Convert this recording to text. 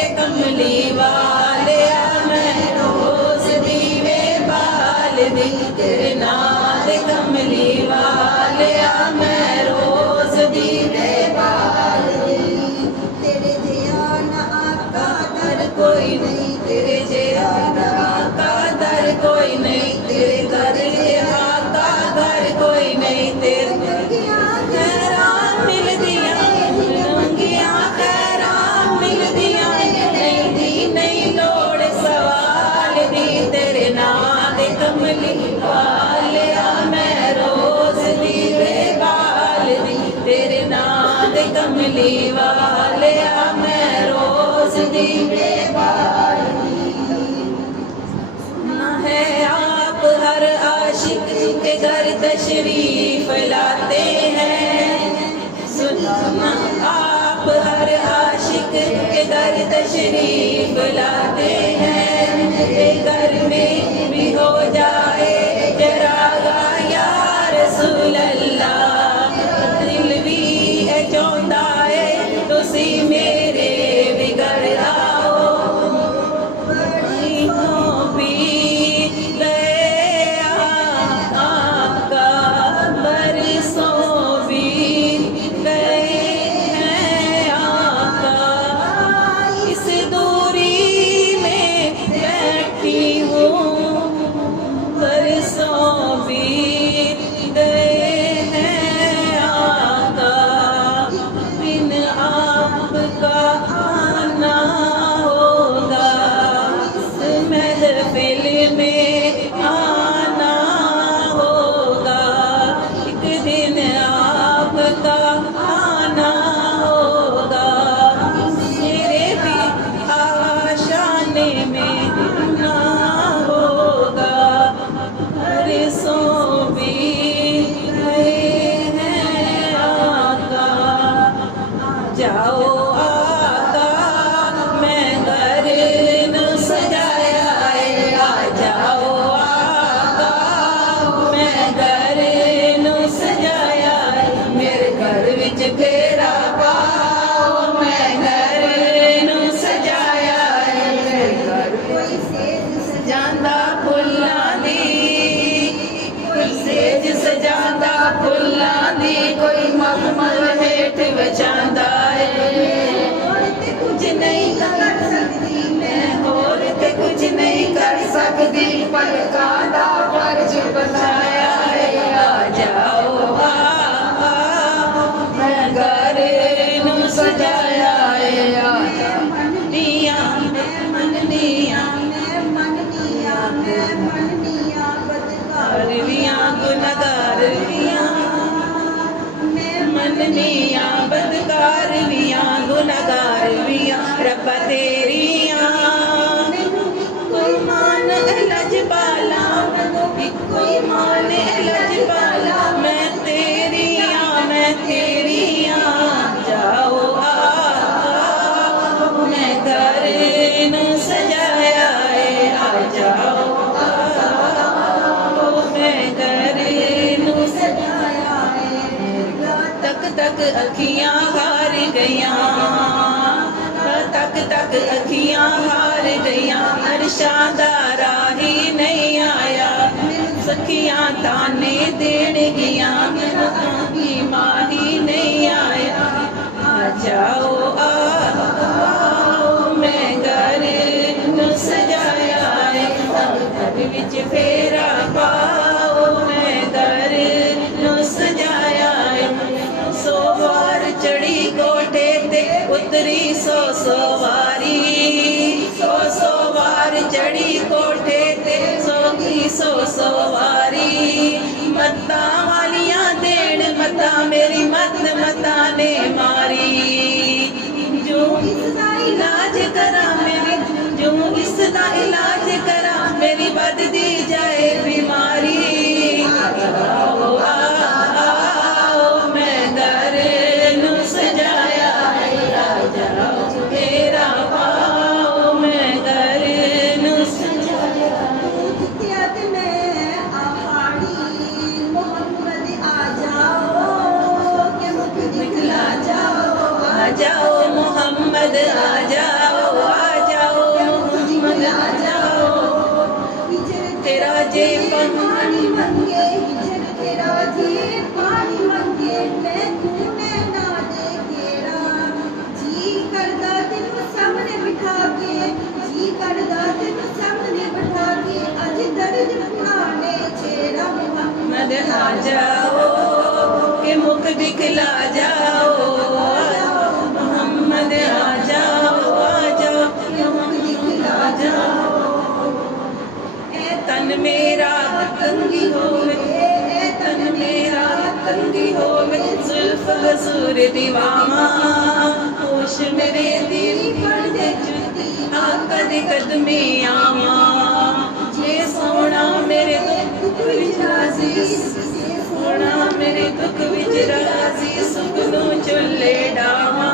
ते कमली वालिया मैं रोज दीवे बाल दी तेरे नाम ते कमली वालिया मैं रोज दीवे बाल दी तेरे जिया ना आका दर कोई नहीं तेरे जिया ना आका दर कोई नहीं तेरे दर आका दर कोई नहीं तेरे कमली वालिया मैं रोज दीवे बाल दी तेरे नाम दे कमली वालिया मैं रोज दीवे बाल दी सुना है आप हर आशिक के घर तशरीफ लाते हैं सुना आप हर आशिक के घर तशरीफ लाते हैं घर में भी हो जाए जरागा या रसूल अल्लाह दिल भी है चाहता है तुसी मेरे बिगड़ आओ बड़ी हो भी गए आका बरसों भी गए हैं आका इस दूरी में बैठी हूँ बरसों बीत गए हैं आका बिन आपका आना होगा इस महफिल में आना होगा एक दिन आपका आना होगा मेरे भी आशाने में ना होगा बरसों बीत गए हैं आका जाओ आका मैं घर न सजाया है आ जाओ आका मैं घर न सजाया है मेरे घर विच फेरा पाओ मैं घर न सजाया है मेरे घर कोई सेज सजांदा फुल्लां दी कोई सेज सजांदा फुल्लां दी कोई मखमल हेठ वजांदा कुछ नहीं कर सकती मैं होर ते कुछ नहीं कर सकती पलकां दा फर्ज बनाया है आ जाओ आका मैं घर नूं सजाया है आ मननिया बदकारवियां गुनहगारवियां मननिया बदकारवियां गुनहगारवियां रब्बा तेरियां कोई मान लजपाला कोई मान लजपाला मैं तेरियां जाओ आका मैं घर न सजाया है आ जाओ मैं घर न सजाया है तक तक अखियां हार गईयां तक तक अखियां हार गईयां अरशां दा राही नहीं आया सखियां ताने देण गियां मेरी माही नहीं आया आ जाओ आओ मैं घर न सजाया है घर विच फेरा पाओ मैं घर न सजाया है सोवार चढ़ी कोठे ते उतरी सौ वार चढ़ी कोठे ते सोगी सौ वारी मत्ता वालियां देण मत्ता मेरी मत्ता ने मारी जो इसदा इलाज करा मेरी जो इसदा इलाज करा मेरी बददी जाए आ जाओ कि मुख दिखला जाओ मोहम्मद आ जाओ कि मुख दिखला जाओ ए तन मेरा कंगी होवे ए तन मेरा कंगी होवे जुल्फ हजूर दीवाना होश मेरे दिल पर दे जुदी आका दे कदमे आवा ये सोना मेरे दुख विच राजी सोना मेरे दुख विच राजी सुख नूं चुल्ले डावा